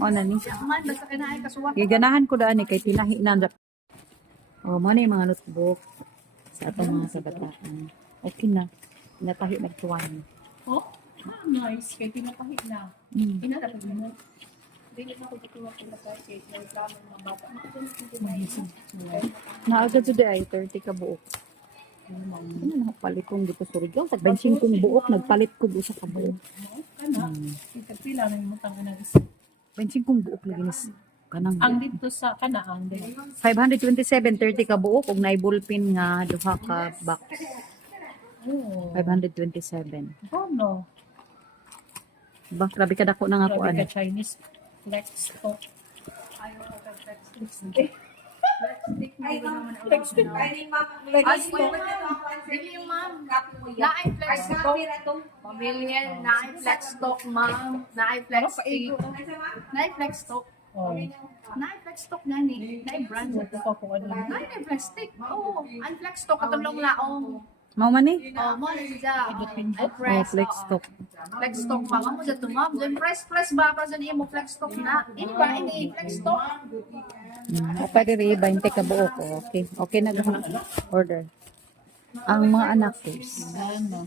O na ni. Man, basta kinain kasuwat. Giganahan ko daan kay tinahi na. O mo na yung mga notebook sa atong mga kabataan. Okay na. Natahi nagtuwan. Oh, nice. Kaya pinapahit na. Inarap mo. Dili na ko dito ako nakasay kay reklamo ng mga bata. Naagad sa ay 30 ka buok. Ano na palit kong dito sa Surigao. Tag 25 kong buok nagpalit ko usa ka buok. Kana. Kita pila na yung mutang na isa. 25 kong buok lagi nis. Kanang Ang dito sa kanaan din. 527 30 ka buok ug naay ballpen nga duha ka box. Oh. 527. Ano? Ba, grabe ka dako na nga ko Grabe ano. ka Chinese flex stock. Ayaw ko ka flex stick. Flex stick. Flex stick. Dili yung ma'am. Naay flex stock. Pamilya, naay flex stock ma'am. Naay flex stick. Naay flex stock. Oh. Naay flex stock nga ni. Naay brand. Naay flex stick. Oo. Ang flex stock katulong laong. Mao man ni? Oh, mo na siya. Ay, Oh, flex stock. Flex stock pa mo sa tumam. Then press ba para sa niya mo flex stock na. Ini ba ini flex stock? Pwede rin 20 ka buok. Okay. Okay na lang. Order. Ang mga anak ko. Ano?